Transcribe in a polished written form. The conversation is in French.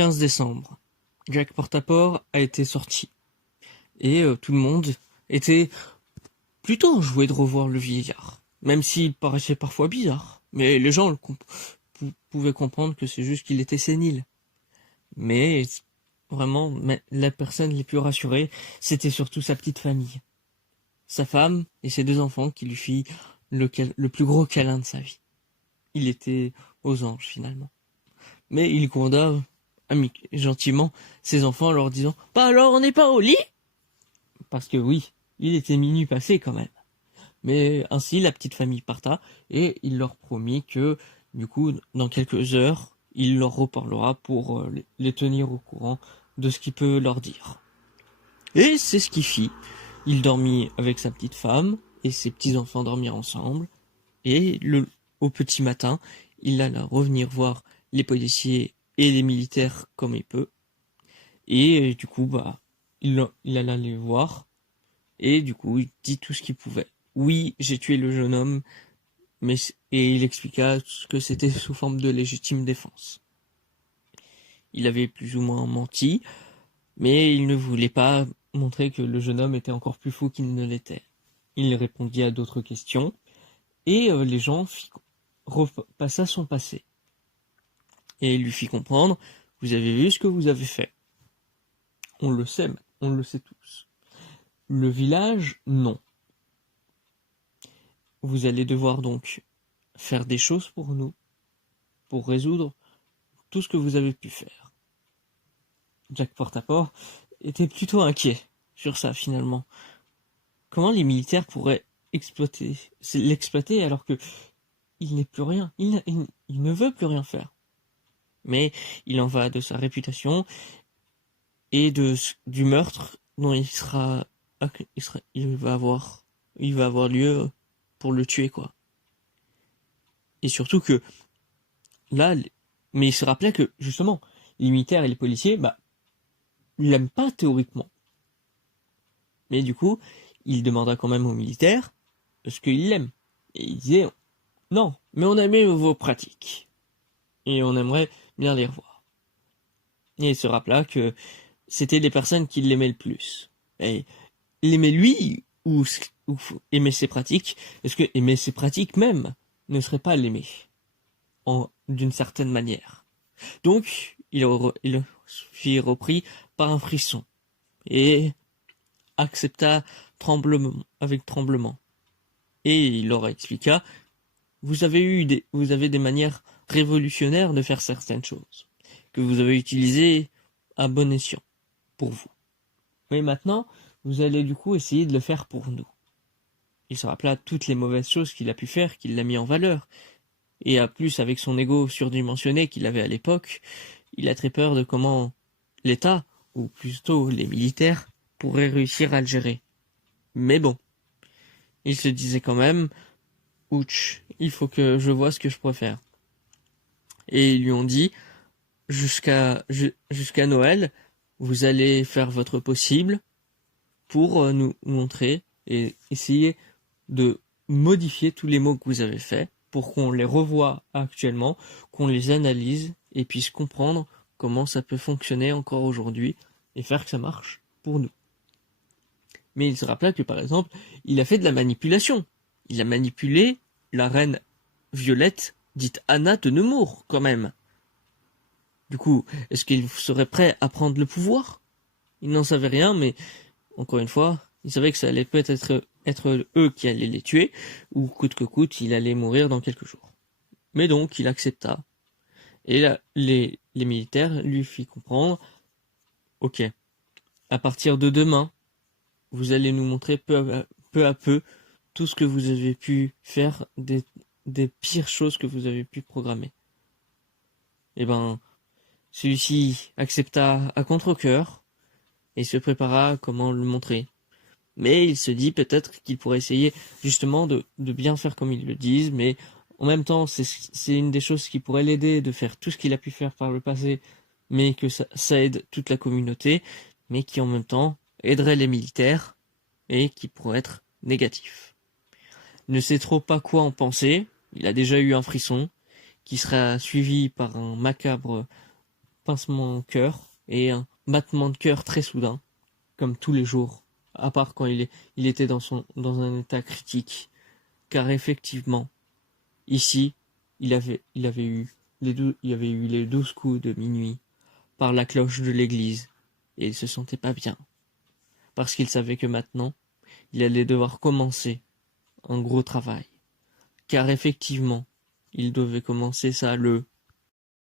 15 décembre, Jack Portaport a été sorti. Et tout le monde était plutôt enjoué de revoir le vieillard, même s'il paraissait parfois bizarre. Mais les gens pouvaient comprendre que c'est juste qu'il était sénile. Mais vraiment, la personne les plus rassurée, c'était surtout sa petite famille. Sa femme et ses 2 enfants qui lui fit le plus gros câlin de sa vie. Il était aux anges finalement. Mais il gronda gentiment ses enfants en leur disant « Bah alors on n'est pas au lit ?» Parce que oui, il était minuit passé quand même. Mais ainsi la petite famille parta et il leur promit que du coup dans quelques heures il leur reparlera pour les tenir au courant de ce qu'il peut leur dire. Et c'est ce qu'il fit. Il dormit avec sa petite femme et ses petits-enfants dormirent ensemble. Et au petit matin, il alla revenir voir les policiers et les militaires comme il peut. Et du coup, il alla les voir. Et du coup, il dit tout ce qu'il pouvait. Oui, j'ai tué le jeune homme, et il expliqua que c'était sous forme de légitime défense. Il avait plus ou moins menti, mais il ne voulait pas montrer que le jeune homme était encore plus fou qu'il ne l'était. Il répondit à d'autres questions, et les gens repassa son passé. Et il lui fit comprendre, vous avez vu ce que vous avez fait. On le sait tous. Le village, non. Vous allez devoir donc faire des choses pour nous, pour résoudre tout ce que vous avez pu faire. Jack Portaport était plutôt inquiet sur ça finalement. Comment les militaires pourraient l'exploiter alors que il n'est plus rien, il ne veut plus rien faire. Mais il en va de sa réputation et du meurtre dont il va avoir lieu pour le tuer quoi. Et surtout que là, mais il se rappelait que justement les militaires et les policiers, ils l'aiment pas théoriquement. Mais du coup, il demanda quand même aux militaires ce qu'ils l'aiment. Et il disait non, mais on aimait vos pratiques et on aimerait bien les revoir. Et il se rappela que c'était les personnes qui l'aimaient le plus. Et l'aimer lui ou aimer ses pratiques, est-ce que aimer ses pratiques même ne serait pas l'aimer d'une certaine manière. Donc, il fut repris par un frisson et accepta avec tremblement. Et il leur expliqua, vous avez des manières révolutionnaires de faire certaines choses, que vous avez utilisées à bon escient pour vous. Mais maintenant, vous allez du coup essayer de le faire pour nous. Il se rappela toutes les mauvaises choses qu'il a pu faire, qu'il l'a mis en valeur. Et à plus, avec son ego surdimensionné qu'il avait à l'époque, il a très peur de comment l'État, ou plutôt les militaires, pourraient réussir à le gérer. Mais bon, il se disait quand même, ouch, il faut que je vois ce que je pourrais faire. Et ils lui ont dit, jusqu'à Noël, vous allez faire votre possible pour nous montrer et essayer de modifier tous les mots que vous avez faits pour qu'on les revoie actuellement, qu'on les analyse et puisse comprendre comment ça peut fonctionner encore aujourd'hui et faire que ça marche pour nous. Mais il se rappela que par exemple, il a fait de la manipulation. Il a manipulé la reine Violette, dite Anna de Nemours, quand même. Du coup, est-ce qu'il serait prêt à prendre le pouvoir? Il n'en savait rien, mais encore une fois, il savait que ça allait peut-être être eux qui allaient les tuer, ou coûte que coûte, il allait mourir dans quelques jours. Mais donc, il accepta. Et là, les militaires lui fit comprendre, ok, à partir de demain, vous allez nous montrer peu à peu tout ce que vous avez pu faire, des pires choses que vous avez pu programmer. Et celui-ci accepta à contre-cœur et se prépara à comment le montrer. Mais il se dit peut-être qu'il pourrait essayer justement de bien faire comme ils le disent, mais en même temps, c'est une des choses qui pourrait l'aider de faire tout ce qu'il a pu faire par le passé, mais que ça aide toute la communauté, mais qui en même temps aiderait les militaires et qui pourrait être négatif. Il ne sait trop pas quoi en penser, il a déjà eu un frisson, qui sera suivi par un macabre pincement au cœur et un battement de cœur très soudain, comme tous les jours, à part quand il était dans un état critique. Car effectivement, ici, il avait eu les 12 coups de minuit par la cloche de l'église, et il se sentait pas bien, parce qu'il savait que maintenant, il allait devoir commencer un gros travail. Car effectivement, il devait commencer ça le